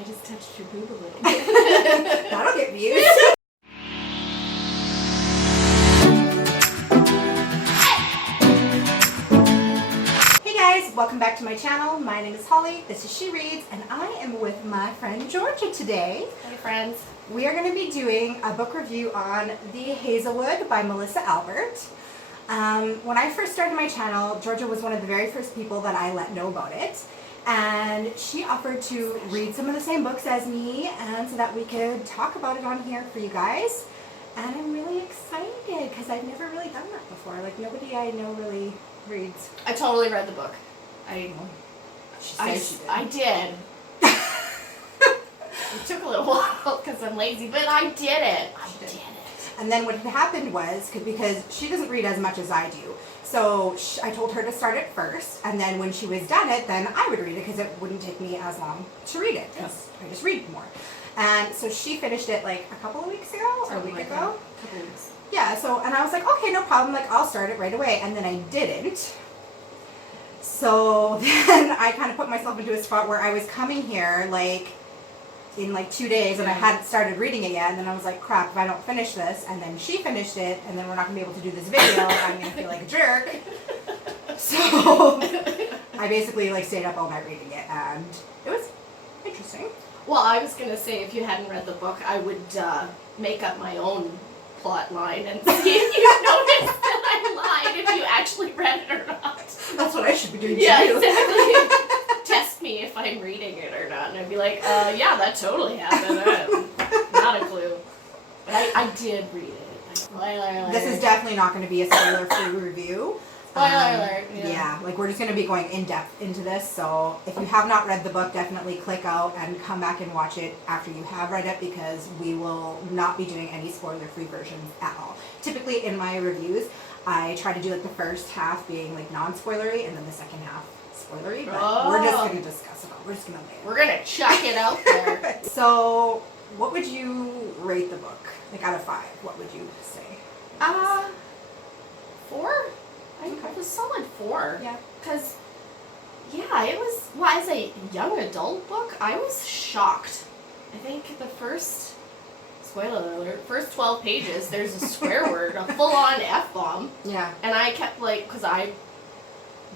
I just touched your boob a little. That'll get views. Hey guys, welcome back to my channel. My name is Holly, this is She Reads, and I am with my friend Georgia today. Hey friends. We are going to be doing a book review on The Hazelwood by Melissa Albert. When I first started my channel, Georgia was one of the very first people that I let know about it. And she offered to read some of the same books as me, and so that we could talk about it on here for you guys. And I'm really excited because I've never really done that before. Like, nobody I know really reads. I totally read the book. She says she did. I did. It took a little while because I'm lazy, but I did it. I did it. And then what had happened was, because she doesn't read as much as I do, so I told her to start it first, and then when she was done it, then I would read it because it wouldn't take me as long to read it, because I just read more. And so she finished it like a couple of weeks ago, or a week ago. A couple weeks. Yeah, so, and I was like, okay, no problem, like, I'll start it right away, and then I didn't. So then I kind of put myself into a spot where I was coming here, like, in like 2 days, and I hadn't started reading it yet, and then I was like, crap, if I don't finish this, and then she finished it, and then we're not going to be able to do this video, I'm going to feel like a jerk. So I basically like stayed up all night reading it, and it was interesting. Well, I was going to say, if you hadn't read the book, I would make up my own plot line and see if you noticed that I lied, if you actually read it or not. That's what I should be doing too. Yeah, exactly. Test me if I'm reading it or not, and I'd be like, yeah, that totally happened. Not a clue. But I did read it. Spoiler alert. This is definitely not going to be a spoiler-free review. Spoiler alert. Yeah, like we're just going to be going in depth into this. So if you have not read the book, definitely click out and come back and watch it after you have read it, because we will not be doing any spoiler-free versions at all. Typically in my reviews, I try to do like the first half being like non-spoilery, and then the second half spoilery, but we're just going to discuss it all. We're just going to lay it. We're going to chuck it out there. So, what would you rate the book? Like, out of 5, what would you say? 4? It was solid 4. Yeah. Because, yeah, it was, well, as a young adult book, I was shocked. I think the first, spoiler alert, first 12 pages, there's a swear word, a full-on F-bomb. Yeah. And I kept, like, because I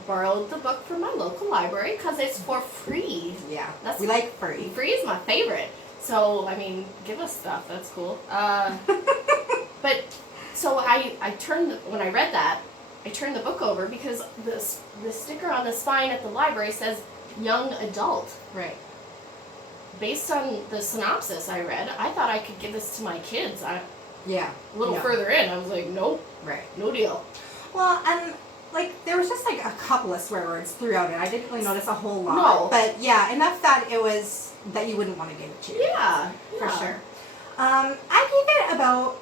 borrowed the book from my local library because it's for free. Yeah, we like free. Free is my favorite. So, I mean, give us stuff. That's cool. But, so I turned, when I read that, I turned the book over because the sticker on the spine at the library says young adult. Right. Based on the synopsis I read, I thought I could give this to my kids. Yeah. A little further in, I was like, nope. Right. No deal. Well, and like there was just like a couple of swear words throughout it. I didn't really notice a whole lot. No. But yeah, enough that it was that you wouldn't want to give it to your kids. For sure. I gave it about,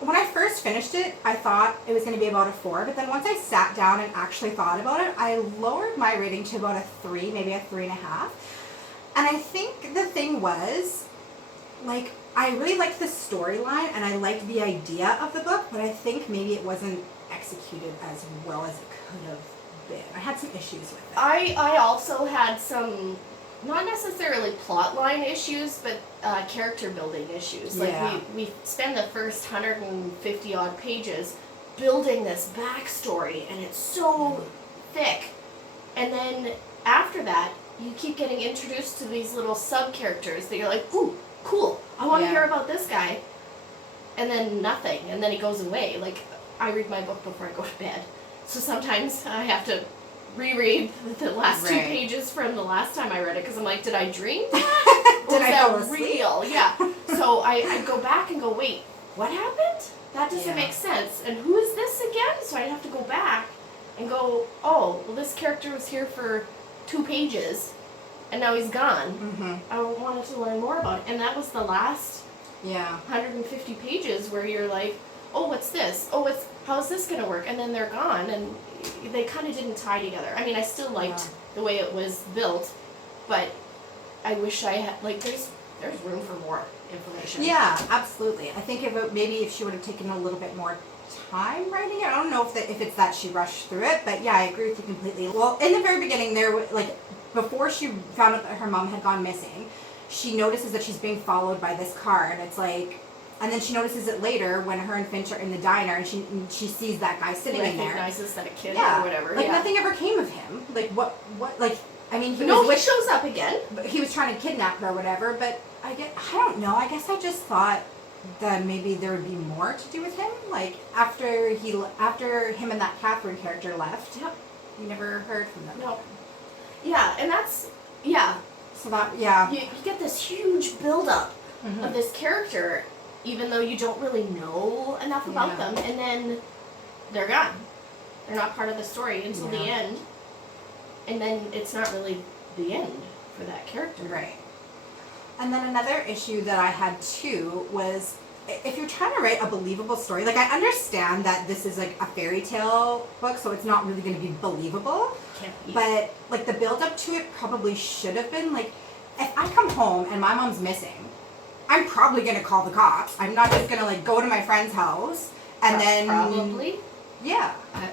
when I first finished it, I thought it was going to be about a 4, but then once I sat down and actually thought about it, I lowered my rating to about a 3, maybe a 3.5. And I think the thing was, like, I really liked the storyline and I liked the idea of the book, but I think maybe it wasn't executed as well as it could have been. I had some issues with it. I also had some, not necessarily plot line issues, but character building issues. Like we spend the first 150 odd pages building this backstory, and it's so thick. And then after that, you keep getting introduced to these little sub characters that you're like, ooh, cool, I want to hear about this guy. And then nothing, and then he goes away. Like, I read my book before I go to bed, so sometimes I have to reread the last 2 pages from the last time I read it, because I'm like, did I dream that? Did I fall that asleep? real? Yeah. So I go back and go, wait, what happened? That doesn't make sense. And who is this again? So I'd have to go back and go, oh, well, this character was here for 2 pages, and now he's gone. Mm-hmm. I wanted to learn more about it, and that was the last 150 pages where you're like, oh, what's this? Oh, how's this going to work? And then they're gone, and they kind of didn't tie together. I mean, I still liked the way it was built, but I wish I had, like, there's room for more information. Yeah, absolutely. I think if she would have taken a little bit more time writing it, I don't know if it's that she rushed through it, but yeah, I agree with you completely. Well, in the very beginning, before she found out that her mom had gone missing, she notices that she's being followed by this car, and it's like, and then she notices it later when her and Finch are in the diner, and she sees that guy sitting in there. Recognizes that kid or whatever. Like, nothing ever came of him. Like, what, like, I mean, he shows up again. He was trying to kidnap her or whatever, but I don't know. I guess I just thought that maybe there would be more to do with him. Like, after him and that Catherine character left, we never heard from them. No. Yeah, and that's, yeah. So that, yeah. You get this huge buildup of this character, even though you don't really know enough about them, and then they're gone. They're not part of the story until the end. And then it's not really the end for that character. Right. And then another issue that I had too was, if you're trying to write a believable story, like, I understand that this is like a fairy tale book, so it's not really going to be believable. Can't be. But like, the build up to it probably should have been like, if I come home and my mom's missing, I'm probably going to call the cops. I'm not just going to like go to my friend's house and then probably. Yeah. I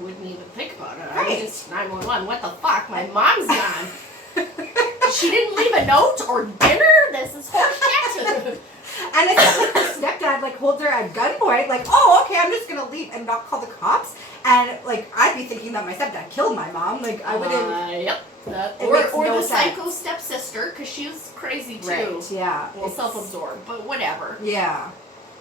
wouldn't even think about it. Right. I'm just 911. What the fuck? My mom's gone. She didn't leave a note or dinner? This is horseshit. And it's like her stepdad like holds her at gunpoint, like, oh, okay, I'm just gonna leave and not call the cops. And like, I'd be thinking that my stepdad killed my mom. Like, I wouldn't. Yep. Or the psycho stepsister, because she was crazy too. Right. Yeah. Well, self-absorbed, but whatever. Yeah.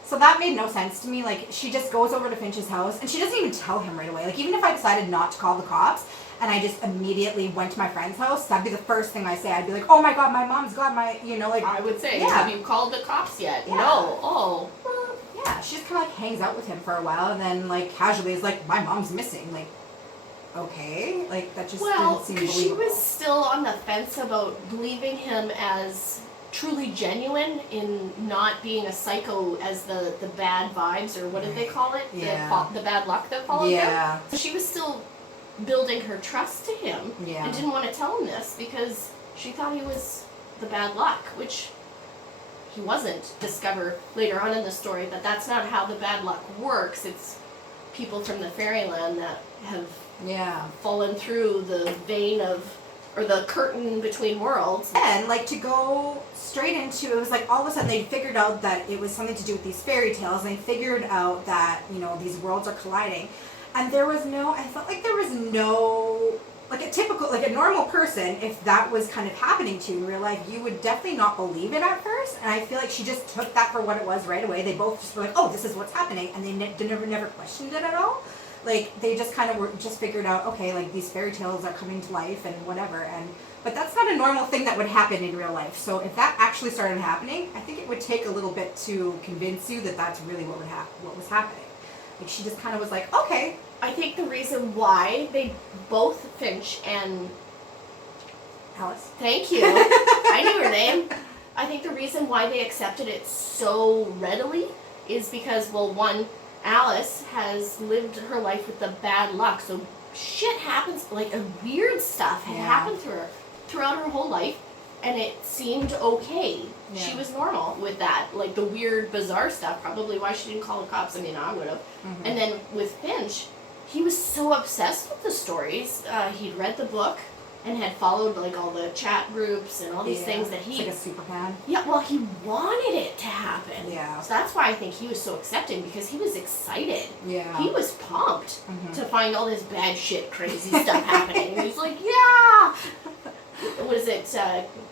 So that made no sense to me. Like, she just goes over to Finch's house and she doesn't even tell him right away. Like, even if I decided not to call the cops and I just immediately went to my friend's house, that'd be the first thing I say. I'd be like, oh my god, my mom's got my, like. I would say, have you called the cops yet? Yeah. No. Oh. Yeah, she just kind of like hangs out with him for a while and then like casually is like, my mom's missing. Like, okay. Like, that just didn't seem believable. She was still on the fence about believing him as truly genuine in not being a psycho as the bad vibes, or what did they call it? Yeah. The bad luck that followed him. So she was still building her trust to him and didn't want to tell him this because she thought he was the bad luck, which he wasn't. Discover later on in the story that that's not how the bad luck works. It's people from the fairyland that have fallen through the vein of, or the curtain between worlds. And like, to go straight into, it was like all of a sudden they figured out that it was something to do with these fairy tales, and they figured out that, these worlds are colliding. And I felt like there was no, like a normal person, if that was kind of happening to you in real life, you would definitely not believe it at first. And I feel like she just took that for what it was right away. They both just were like, oh, this is what's happening. And they never questioned it at all. Like, they just kind of just figured out, okay, like, these fairy tales are coming to life and whatever. But that's not a normal thing that would happen in real life. So if that actually started happening, I think it would take a little bit to convince you that that's really what was happening. Like, she just kind of was like, okay. I think the reason why they both, Finch and Alice. Thank you. I knew her name. I think the reason why they accepted it so readily is because, well, one, Alice has lived her life with the bad luck, so shit happens, like, weird stuff had happened to her throughout her whole life, and it seemed okay. Yeah. She was normal with that, like the weird, bizarre stuff, probably why she didn't call the cops. I mean, I would have. Mm-hmm. And then with Finch, he was so obsessed with the stories. He'd read the book and had followed like all the chat groups and all these things that he... It's like a super fan. Yeah, well, he wanted it to happen. Yeah. So that's why I think he was so accepting, because he was excited. Yeah. He was pumped to find all this bad shit, crazy stuff happening. And he's like, yeah! What is it?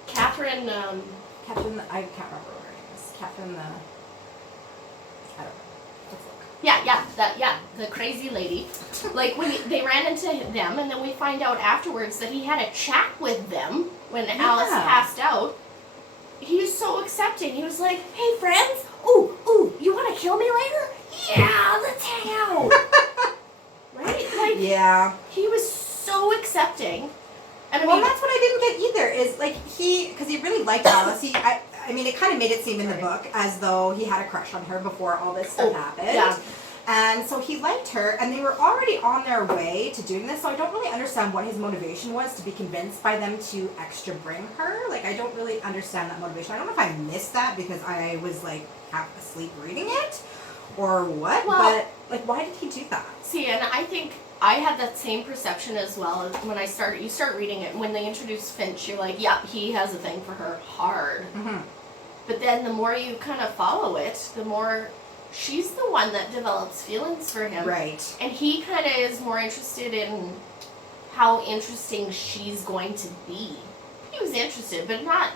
Catherine... Catherine, I can't remember what her name is. Catherine the... I don't know. Let's look. The crazy lady. Like, when they ran into them, and then we find out afterwards that he had a chat with them when Alice passed out. He was so accepting. He was like, hey, friends, ooh, you want to kill me later? Yeah, let's hang out. Right? Like, yeah. He was so accepting. And well, that's what I didn't get either, is like because he really liked Alice. I mean, it kind of made it seem in the book as though he had a crush on her before all this stuff happened. Yeah. And so he liked her, and they were already on their way to doing this, so I don't really understand what his motivation was to be convinced by them to extra bring her. Like, I don't really understand that motivation. I don't know if I missed that because I was, like, half asleep reading it, or what, but, like, why did he do that? See, and I think I had that same perception as well. As when you start reading it, when they introduce Finch, you're like, yeah, he has a thing for her, hard. Mm-hmm. But then the more you kind of follow it, the more she's the one that develops feelings for him. Right. And he kind of is more interested in how interesting she's going to be. He was interested, but not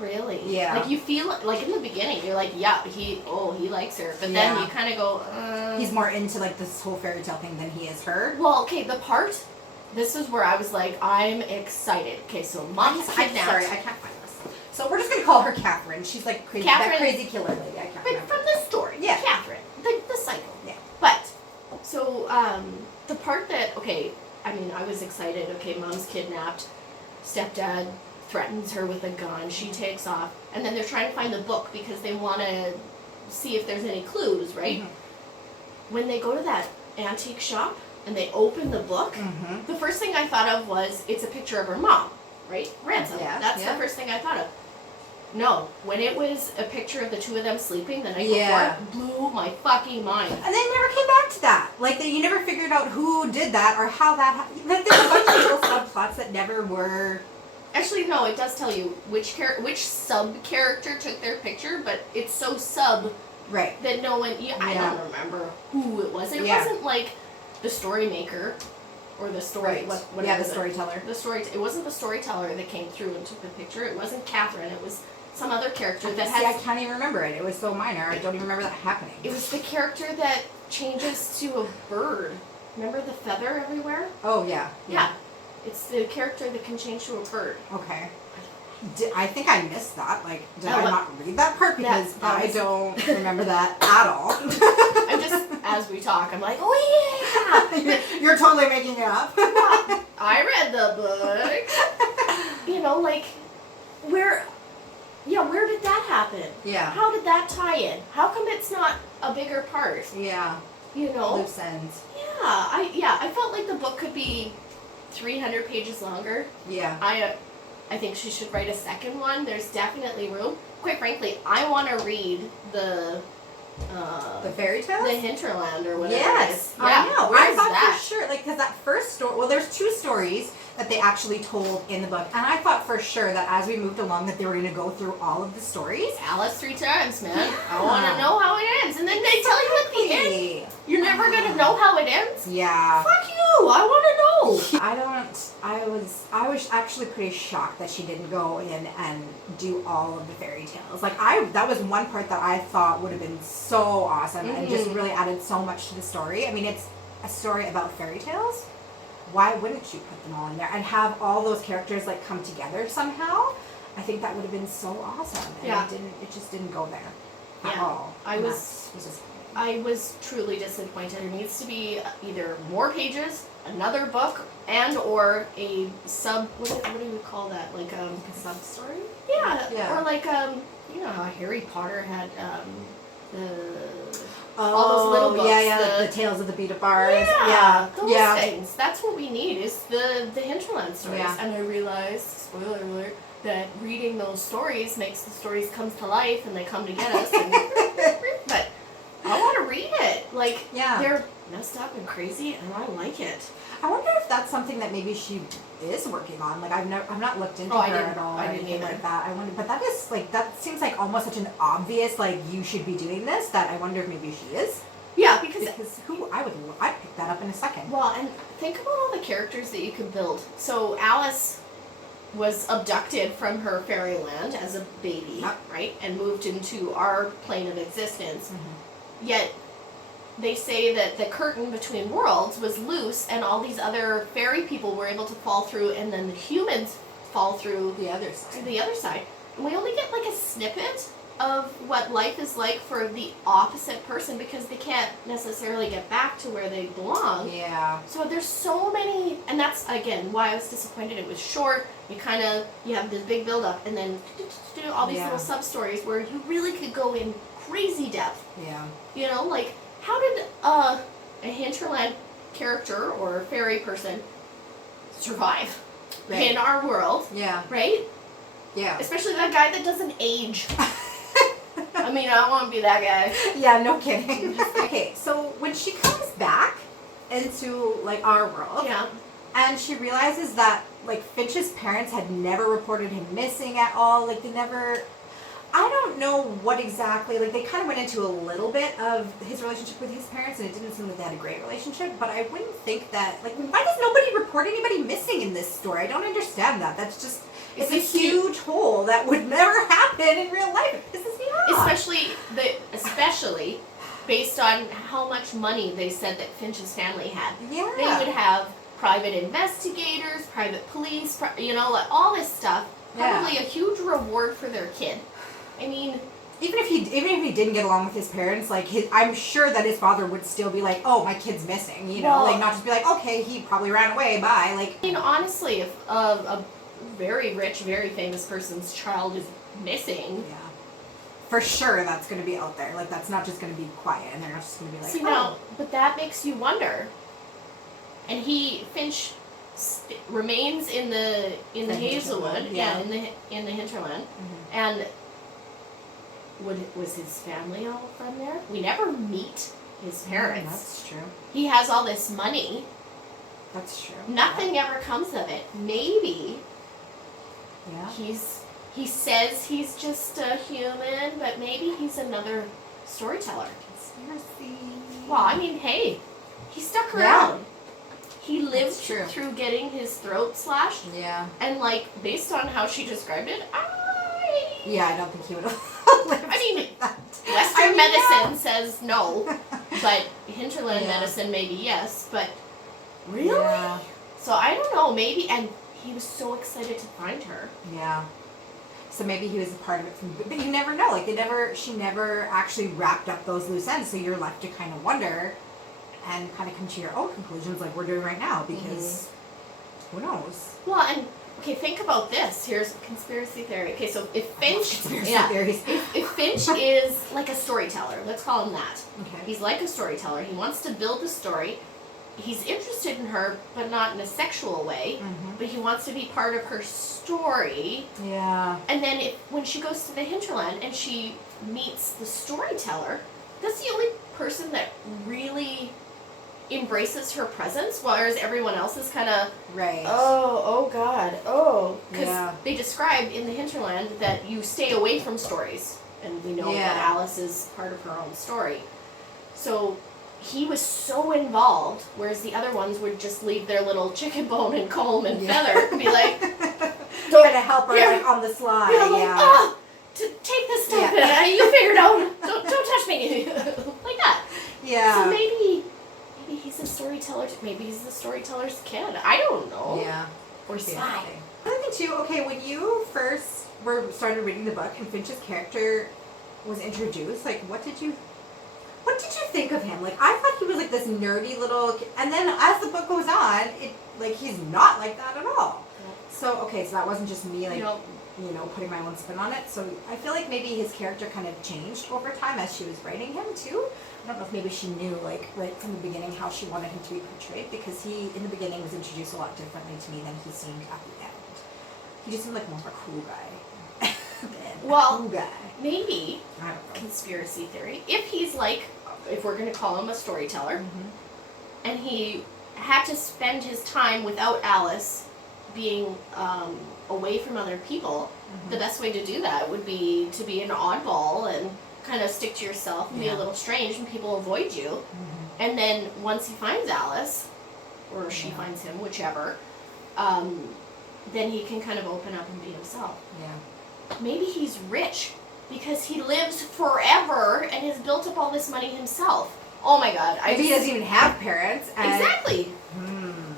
really. Yeah. Like, you feel, like, in the beginning, you're like, yeah, he likes her. But then you kind of go, He's more into, like, this whole fairy tale thing than he is her. Well, okay, this is where I was like, I'm excited. Okay, so Mom's kidnapped. Sorry, I can't find this. So we're just going to call her Catherine. She's, like, crazy, that crazy killer lady. I can't remember. From the story. Yeah. Catherine. The cycle. Yeah. But, so, the part that, okay, I mean, I was excited. Okay, Mom's kidnapped. Stepdad threatens her with a gun. She takes off. And then they're trying to find the book because they want to see if there's any clues, right? Mm-hmm. When they go to that antique shop and they open the book, the first thing I thought of was it's a picture of her mom, right? Ransom. Yeah, that's the first thing I thought of. No, when it was a picture of the two of them sleeping the night before, it blew my fucking mind. And they never came back to that. Like, you never figured out who did that or how that happened. Like, there's a bunch of little subplots that never were... Actually, no, it does tell you which sub-character took their picture, but it's so sub that no one... I don't remember who it was. It wasn't like the story maker or the story... the storyteller. It wasn't the storyteller that came through and took the picture. It wasn't Catherine. It was some other character that I can't even remember it. It was so minor. I don't even remember that happening. It was the character that changes to a bird. Remember the feather everywhere? Oh, yeah. Yeah. It's the character that can change to a bird. Okay. I think I missed that. Like, did I not read that part? Because I don't remember that at all. I'm just, as we talk, I'm like, oh yeah! You're totally making it up. Well, I read the book. You know, like, where did that happen? Yeah. How did that tie in? How come it's not a bigger part? Yeah. You know? Loose ends. Yeah, I felt like the book could be 300 pages longer. Yeah. I think she should write a second one. There's definitely room. Quite frankly, I want to read the fairy tales? The Hinterland or whatever it is. Yeah, I know. Where's I thought that? for sure, like, because that first story, well, there's two stories that they actually told in the book, and I thought for sure that as we moved along that they were going to go through all of the stories. Alice 3 times, man. Yeah. I want to know how it ends. And then they tell you at the end, you're never going to know how it ends? Yeah. Fuck you. I want to know. I was actually pretty shocked that she didn't go in and do all of the fairy tales. Like, that was one part that I thought would have been so awesome and just really added so much to the story. I mean, it's a story about fairy tales. Why wouldn't you put them all in there and have all those characters like come together somehow? I think that would have been so awesome. And it just didn't go there at all. I was truly disappointed. There needs to be either more pages, another book, and or a sub. What do you call that? Like a sub story? Yeah. Or like you know how Harry Potter had all those little books. The Tales of the Beat of Bars. Those things. That's what we need is the hinterland stories. Yeah. And I realized, spoiler alert, that reading those stories makes the stories come to life and they come to get us. But I want to read it. Like, they're messed up and crazy, and I like it. I wonder if that's something that maybe she is working on. Like, I've not looked into her at all or anything like that. I wonder, but that is like, that seems like almost such an obvious, like, you should be doing this, that I wonder if maybe she is. Yeah, because I'd pick that up in a second. Well, and think about all the characters that you could build. So Alice was abducted from her fairyland as a baby, right, and moved into our plane of existence. Yet they say that the curtain between worlds was loose and all these other fairy people were able to fall through, and then the humans fall through the other side. And we only get like a snippet of what life is like for the opposite person because they can't necessarily get back to where they belong. Yeah. So there's so many, and that's again why I was disappointed. It was short. You have this big build up, and then all these little sub stories where you really could go in crazy depth. Yeah. You know, like, how did a hinterland character or fairy person survive in our world? Yeah. Right? Yeah. Especially that guy that doesn't age. I mean, I don't want to be that guy. Yeah, no kidding. Okay, so when she comes back into like our world. Yeah. And she realizes that like Finch's parents had never reported him missing at all. Like they never. I don't know what exactly, like they kind of went into a little bit of his relationship with his parents, and it didn't seem like they had a great relationship, but I wouldn't think that, like, why does nobody report anybody missing in this story? I don't understand that. That's just, it's a huge hole that would never happen in real life. It pisses me off. Especially based on how much money they said that Finch's family had. Yeah. They would have private investigators, private police, like all this stuff. Probably a huge reward for their kid. I mean, even if he didn't get along with his parents, like I'm sure that his father would still be like, "Oh, my kid's missing," like not just be like, "Okay, he probably ran away." Bye. Like, I mean, honestly, if a very rich, very famous person's child is missing, for sure that's going to be out there. Like, that's not just going to be quiet, and they're not just going to be like, See, now, but that makes you wonder. And Finch remains in the Hazelwood, in the hinterland, and. Was his family all from there? We never meet his parents. That's true. He has all this money. That's true. Nothing ever comes of it. Maybe. Yeah. He says he's just a human, but maybe he's another storyteller. Conspiracy. Well, I mean, hey, he stuck around. Yeah. He lived through getting his throat slashed. Yeah. And based on how she described it, I don't think he would have. Western medicine says no, but hinterland medicine maybe yes, but really? Yeah. So I don't know, maybe, and he was so excited to find her. Yeah. So maybe he was a part of it but you never know. Like she never actually wrapped up those loose ends, so you're left to kind of wonder and kind of come to your own conclusions like we're doing right now, because who knows? Well, and okay, think about this. Here's a conspiracy theory. Okay, so if Finch, theories. if Finch is like a storyteller, let's call him that. Okay. He's like a storyteller. He wants to build a story. He's interested in her, but not in a sexual way. But he wants to be part of her story. Yeah. And then when she goes to the hinterland and she meets the storyteller, that's the only person that really embraces her presence, whereas everyone else is kind of oh god, because they described in the hinterland that you stay away from stories, and we know that Alice is part of her own story. So he was so involved, whereas the other ones would just leave their little chicken bone and comb and feather and be like, try to help her on the slide. To take this stuff in, you figure it out. Don't touch me like that. Yeah. So maybe he's a storyteller. Maybe he's the storyteller's kid. I don't know. Yeah. Or spy. Another thing too. Okay, when you first started reading the book and Finch's character was introduced, like, what did you think of him? Like, I thought he was like this nerdy little, and then as the book goes on, he's not like that at all. Yeah. So that wasn't just me putting my own spin on it. So I feel like maybe his character kind of changed over time as she was writing him too. I don't know if maybe she knew, like, right from the beginning how she wanted him to be portrayed, because he, in the beginning, was introduced a lot differently to me than he seemed at the end. He just seemed like more of a cool guy. Cool guy. Maybe, I don't know. conspiracy theory, if we're going to call him a storyteller, and he had to spend his time without Alice being away from other people, the best way to do that would be to be an oddball and kind of stick to yourself and be a little strange, and people avoid you. And then once he finds Alice, or she finds him, whichever, then he can kind of open up and be himself. Yeah. Maybe he's rich because he lives forever and has built up all this money himself. Oh my god. Maybe he doesn't even have parents. Exactly.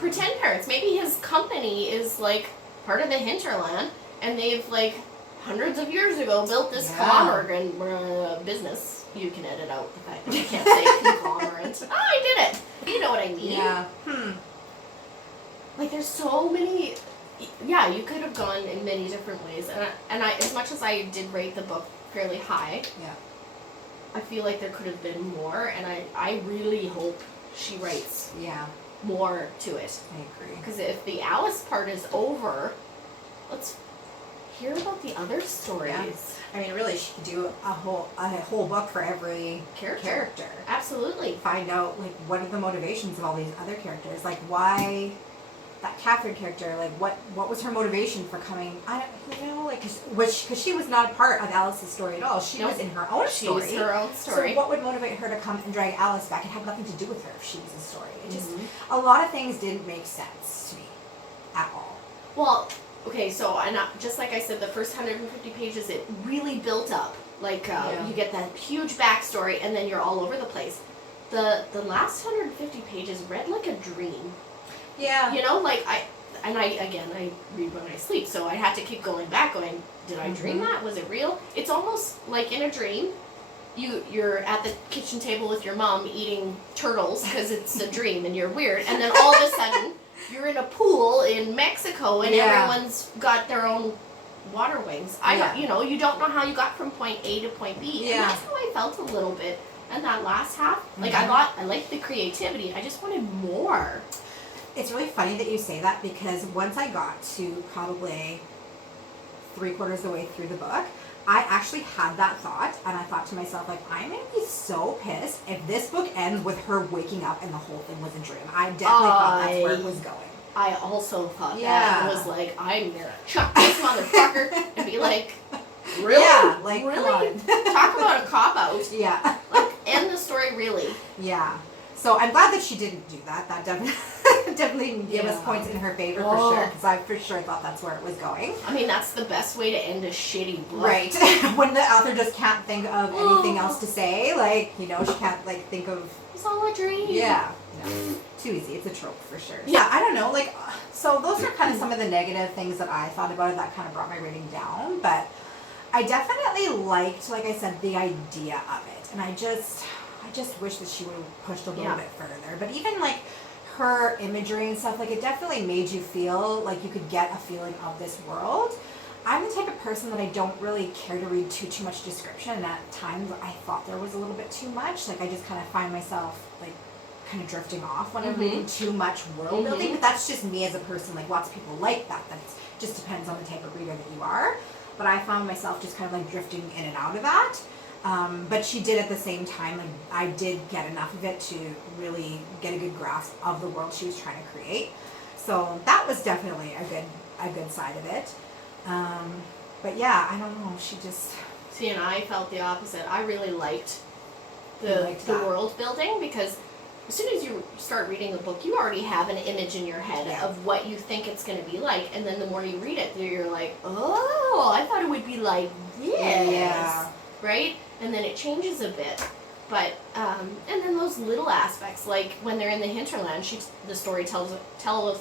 Pretend parents. Maybe his company is like part of the hinterland, and they've hundreds of years ago built this conglomerate business. You can edit out the fact that I can't say conglomerate. Oh, I did it. You know what I mean? Yeah. There's so many. Yeah, you could have gone in many different ways, and I, as much as I did rate the book fairly high, I feel like there could have been more, and I really hope she writes more to it. I agree. Because if the Alice part is over, hear about the other stories. Yeah. I mean, really, she could do a whole book for every character. Absolutely. Find out, like, what are the motivations of all these other characters? Like, why that Catherine character, like, what was her motivation for coming? I don't, you know, like, because she was not a part of Alice's story at all. She was in her own story. She's her own story. So what would motivate her to come and drag Alice back? It had nothing to do with her if she was a story. It just, a lot of things didn't make sense to me at all. Well, okay, so just like I said, the first 150 pages, it really built up. Like, you get that huge backstory, and then you're all over the place. The last 150 pages read like a dream. Yeah. You know, like, I read when I sleep, so I had to keep going back, going, did I dream that? Was it real? It's almost like in a dream. You're at the kitchen table with your mom eating turtles, because it's a dream, and you're weird, and then all of a sudden, you're in a pool in Mexico, and everyone's got their own water wings. You don't know how you got from point A to point B. Yeah. And that's how I felt a little bit. And that last half, like, I liked the creativity. I just wanted more. It's really funny that you say that, because once I got to probably 3/4 of the way through the book, I actually had that thought, and I thought to myself, like, I'm going to be so pissed if this book ends with her waking up and the whole thing was a dream. I definitely thought that's where it was going. I also thought that. It was like, I'm going to chuck this motherfucker and be like, really? Yeah, like, really? Talk about a cop-out. Yeah. Like, end the story, really. Yeah. So I'm glad that she didn't do that. That definitely gave us points in her favor for sure, because I for sure thought that's where it was going. I mean, that's the best way to end a shitty book. Right. When the author just can't think of anything else to say, like, you know, she can't, like, think of... It's all a dream. Yeah. No. Too easy. It's a trope for sure. Yeah, I don't know. Like, so those are kind of some of the negative things that I thought about it that kind of brought my rating down, but I definitely liked, like I said, the idea of it, and I just wish that she would have pushed a little bit further. But even, like, her imagery and stuff, like, it definitely made you feel like you could get a feeling of this world. I'm the type of person that I don't really care to read too much description, and at times I thought there was a little bit too much. Like, I just kind of find myself, like, kind of drifting off when I'm reading too much world building, but that's just me as a person. Like, lots of people like that. That just depends on the type of reader that you are. But I found myself just kind of, like, drifting in and out of that. But she did at the same time, like, I did get enough of it to really get a good grasp of the world she was trying to create. So that was definitely a good side of it. But yeah, I don't know, she just... See, and I felt the opposite. I really liked the world building, because as soon as you start reading the book, you already have an image in your head of what you think it's going to be like, and then the more you read it, you're like, oh, I thought it would be like this. Yeah. Right? And then it changes a bit. But, and then those little aspects, like when they're in the hinterland, the storyteller tells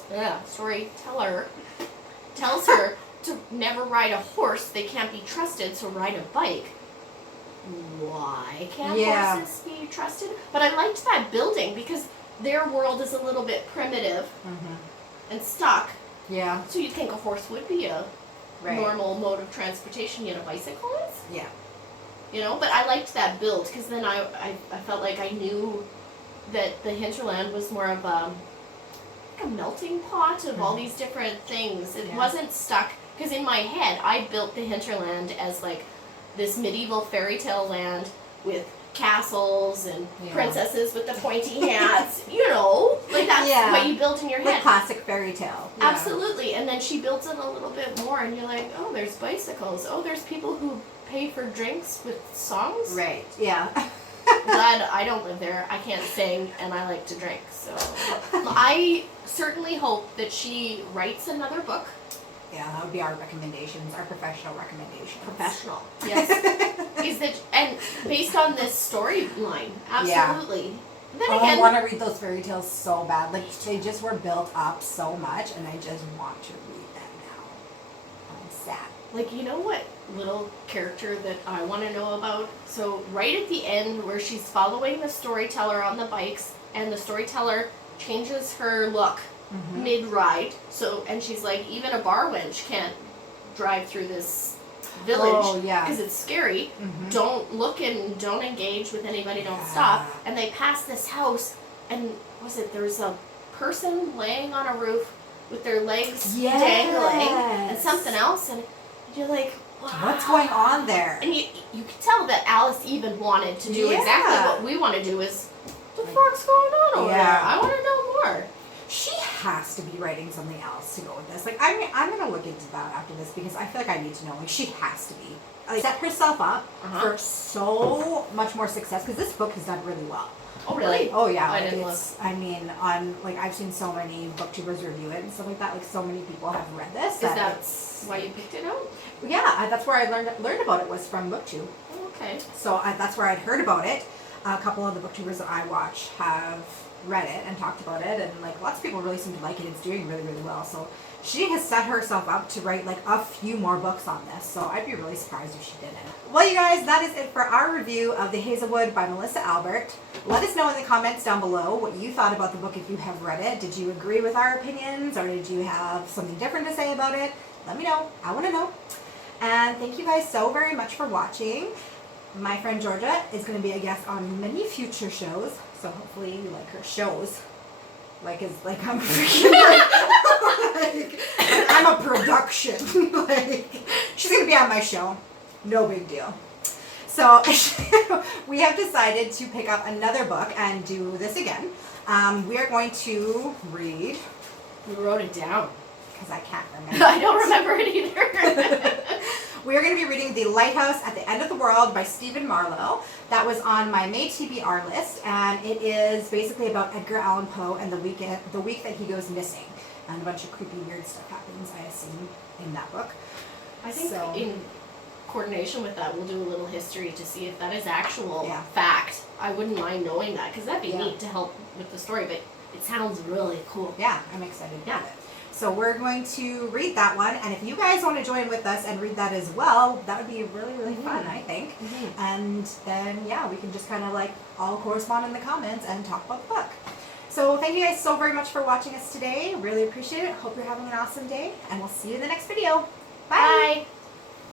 her to never ride a horse. They can't be trusted, so ride a bike. Why can't horses be trusted? But I liked that building, because their world is a little bit primitive and stuck. Yeah. So you'd think a horse would be a normal mode of transportation, yet a bicycle is? Yeah. You know, but I liked that build, because then I felt like I knew that the hinterland was more of a melting pot of all these different things. It wasn't stuck, because in my head I built the hinterland as like this medieval fairy tale land with castles and princesses with the pointy hats, you know, like that's what you built in your head. Like classic fairy tale. Yeah. Absolutely. And then she built it a little bit more, and you're like, oh, there's bicycles. Oh, there's people who pay for drinks with songs. Right. Yeah. Glad I don't live there. I can't sing, and I like to drink. So I certainly hope that she writes another book. Yeah, that would be our recommendations, our professional recommendations. Professional, yes. And based on this storyline, absolutely. Yeah. Then again, I want to read those fairy tales so bad. Like, they just were built up so much, and I just want to read them now. I'm sad. Like, you know what little character that I want to know about? So right at the end, where she's following the storyteller on the bikes, and the storyteller changes her look mid-ride, and she's like, even a bar wench can't drive through this village because it's scary. Don't look and don't engage with anybody, don't stop. And they pass this house, and there's a person laying on a roof with their legs dangling and something else, and You're like, wow. What's going on there? And you can tell that Alice even wanted to do exactly what we want to do is, what the fuck's going on over there? I want to know more. She has to be writing something else to go with this. Like, I'm going to look into that after this because I feel like I need to know. Like, she has to be. Like, set herself up for so much more success because this book has done really well. Oh, really? Oh, yeah. I didn't look. I mean, I've seen so many booktubers review it and stuff like that. Like, so many people have read this. Is that why you picked it out? Yeah, that's where I learned about it was from BookTube. Oh, okay. So that's where I'd heard about it. A couple of the booktubers that I watch have read it and talked about it, and like lots of people really seem to like it. It's doing really, really well. So she has set herself up to write like a few more books on this. So I'd be really surprised if she didn't. Well, you guys, that is it for our review of The Hazelwood by Melissa Albert. Let us know in the comments down below what you thought about the book if you have read it. Did you agree with our opinions, or did you have something different to say about it? Let me know. I want to know. And thank you guys so very much for watching. My friend Georgia is going to be a guest on many future shows, so hopefully you like her shows. Like I'm freaking like I'm a production. Like she's going to be on my show. No big deal. So we have decided to pick up another book and do this again. We are going to read. We wrote it down. Because I can't remember. I don't remember it either. We are going to be reading The Lighthouse at the End of the World by Stephen Marlowe. That was on my May TBR list, and it is basically about Edgar Allan Poe and the week that he goes missing. And a bunch of creepy, weird stuff happens, I assume, in that book. I think in coordination with that, we'll do a little history to see if that is actual fact. I wouldn't mind knowing that, because that'd be neat to help with the story, but it sounds really cool. Yeah, I'm excited about it. So we're going to read that one, and if you guys want to join with us and read that as well, that would be really, really fun, I think. And then, we can just kind of like all correspond in the comments and talk about the book. So thank you guys so very much for watching us today. Really appreciate it. Hope you're having an awesome day, and we'll see you in the next video. Bye! Bye.